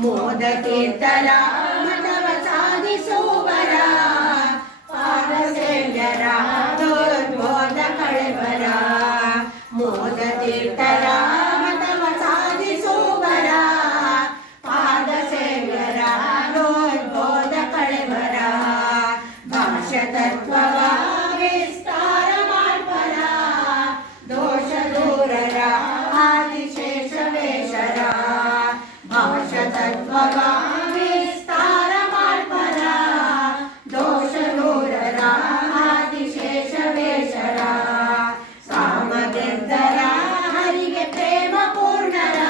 ಮೋದ ಕೀರ್ತನ ಮನವ ಸಾಧಿಸುವರ तत्त्वगामिस्तारमार्पणा दोषदूरराहादिशेषवेशरा सामगिर्दरा हरिगे प्रेमपूर्णरा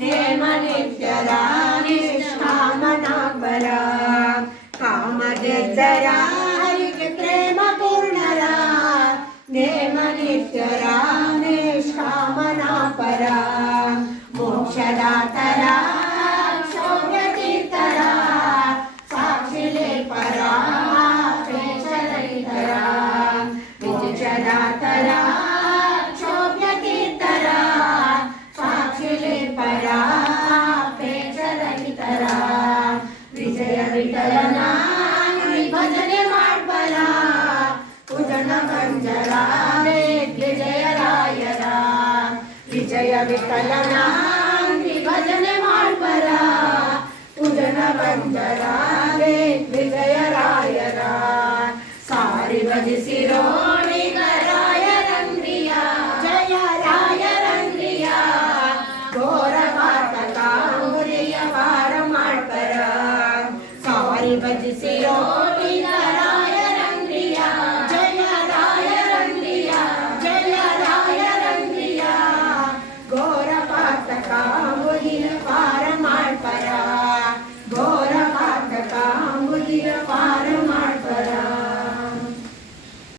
नेमनित्यरा निष्ठामनाम्बरा कामगिर्दरा हरिगे प्रेमपूर्णरा नेमनित्यरा निष्कामनापरा मोक्षदातरा ಮಾಡ್ಬಲ ವಿಜಯ ವಿಠಲನ ಭಜನೆ ಮಾಡ್ಬಲ ಉದಣ ಮಂಜಲ ವಿಜಯ ರಾಯರ ವಿಜಯ ವಿಠಲನ ಭಜನೆ ಮಾಡ Kajsiro Minara.